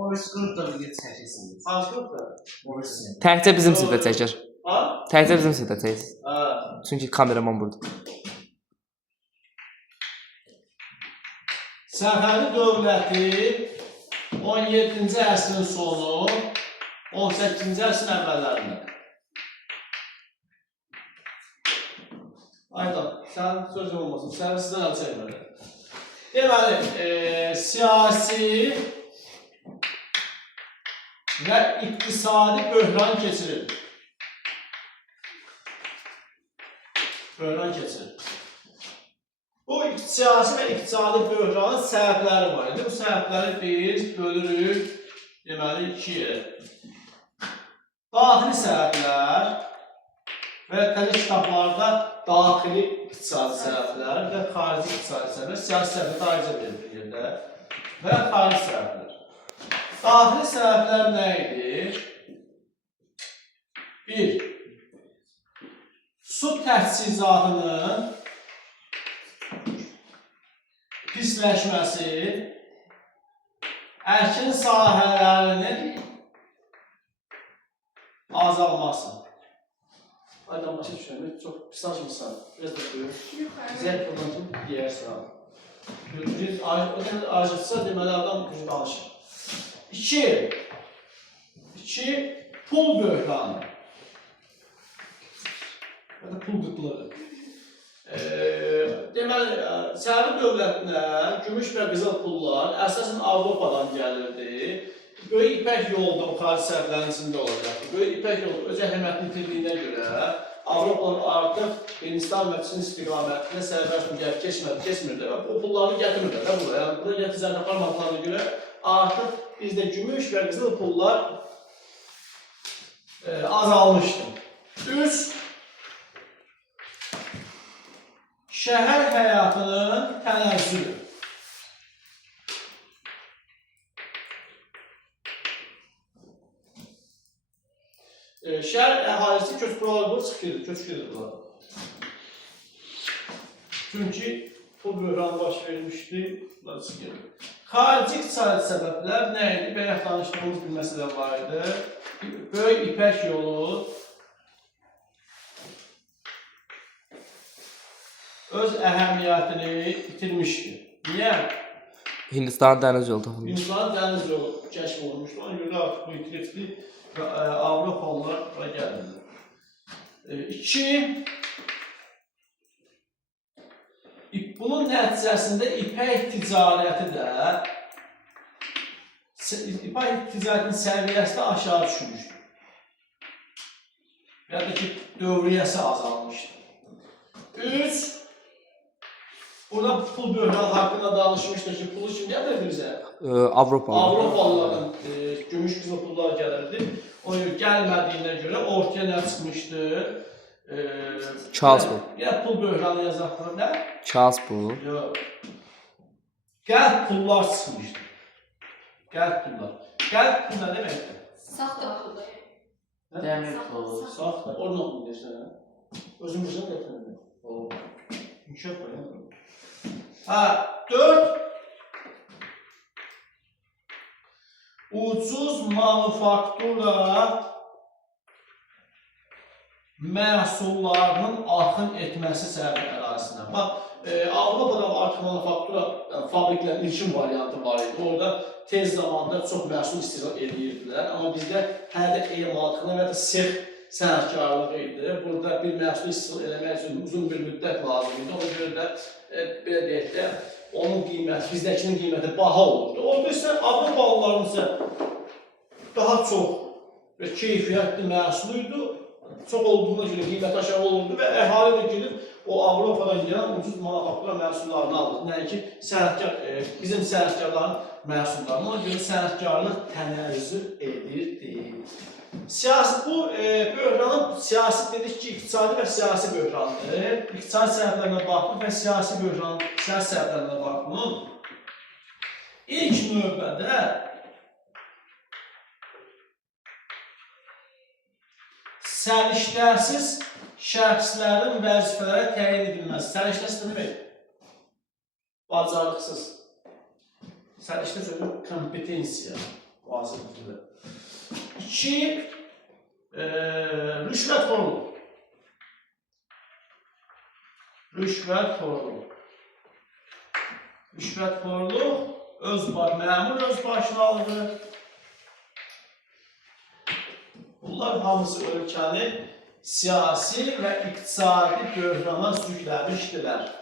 O qrupda video çəkilsin. Hansı qrupda? O birisi. Təkcə bizim sinifdə çəkir. Ha? Təkcə bizim sinifdə çəkir. Ha. Çünki kameraman burada. Səfəvi dövləti 17-ci əsrin sonu, 18-ci əsrin əvvəllərində. Ayda, sən sözün olmasın, sən sizdən əl çəkməli. Deməli, siyasi və iqtisadi böhran keçirir. Böhran keçirir. Bu siyasi və iqtisadi böhranın səbəbləri var idi. Bu səbəbləri biz bölürük, deməli, iki yerə. Daxili səbəblər və təzə kitablarda daxili iqtisadi səbəblər və xarici iqtisadi səbəblər, siyasi səbəblər dairəcə verilir yerdə və xarici səbəblər. Daxili səbəblər nə idi? 1. Su təchizatının pisləşməsi, əkin sahələrinin azalması. Aydan başa düşürəm, çox pis açmışsan, biraz da buyur. Zərb buradan tut, deyərsən. Acıtsa deməli adam gücü danışır. 2. Pul böhranı. Ya da pul qıtlığı. Deməli, Səfəvi dövlətinə gümüş və qızıl pullar əsasən Avropadan gəlirdi. Böyük İpək yolu da o xarici səbəblərin içində olacaqdı. Böyük İpək yolu öz əhəmiyyətini itirdiyinə görə Avropalar artıq Hindistan və Çin istiqamətində sərbəst gəlib keçmirdi və bu pulları gətirmirdi də buraya. Yəni, buraya gətirəcək aparmadıqlarına görə artıq bizdə gümüş və qızıl pullar azalmışdı. 3. Şəhər həyatının tənəzzülü. Şəhər əhalisi köçkürlərə çıxırdı bunlar. Çünki pul böhranı baş vermişdi, bunlar çıxırdı. Xarici iqtisadi səbəblər nə idi? Bəyək danışdığımız bir məsələ var idi. Böyük İpək yolu öz əhəmiyyətini itirmişdi. Niyə? Hindistanın dəniz yolu tapılmış. Hindistanın dəniz yolu kəşf olunmuşdu. Ona görə artıq bu itirifli Avropalılar bura gəlirdi. 2. Bunun nəticəsində ipək ticarəti də ipək ticarətinin səviyyəsi də aşağı düşmüşdü. Və ya da ki, dövriyyəsi azalmışdı. 3. Burada pul böhranı haqqında danışmışdı ki, pulu kim gəlir bizə? Avropalılar. Avropalıların gümüş qızıl pullar gəlirdi. O gəlmədiyinə görə ortaya nə çıxmışdı? Kağız pul. Ya pul böhranı yazaqlar nə? Kağız pul. Yox. Qəlb pullar çıxmışdı. Qəlb pullar. Qəlb pul nə deməkdir? Saxta pul. Dəmir pul. Saxta. Orada mı deyirsən? Özümüzdən gətirmək. Olur. İnkişaf var ya. 4. Ucuz manufaktura məhsullarının axın etməsi səbəbi ərazisindən. Bax, Avropada artıq manufaktura fabriklərin ilkin variantı var idi. Orada tez zamanda çox məhsul istehsal edirdilər. Amma bizdə hədə emalatxana və ya da sex sənətkarlığı idi. Burada bir məhsul istehsal eləmək üçün uzun bir müddət lazım idi. Ona görə də belə deyək də, onun qiyməti, bizdəkinin qiyməti baha olurdu. Orada isə Avropalıların isə daha çox və keyfiyyətli məhsul idi. Çox olduğuna görə qiyməti aşağı olurdu və əhali də gedib o Avropadan gələn ucuz manufaktura məhsullarını alırdı. Nəinki bizim sənətkarların məhsullarını. Ona görə sənətkarlıq tənəzzül edirdi. Bu böhranın siyasi dedik ki, iqtisadi və siyasi böhrandır. İqtisadi səbəblərinə baxdıq və siyasi səbəblərinə baxdıq. İlk növbədə səriştəsiz şəxslərin vəzifələrə təyin edilməsi. Səriştəsiz nə demək? Bacarıqsız. Səriştə sözü kompetensiya. mühasibəsidir. 2. Rüşvətxorluq. Rüşvətxorluq. Rüşvətxorluq məmur öz başına alır. Bunlar hamısı ölkəni siyasi və iqtisadi böhrana sürükləmişdilər.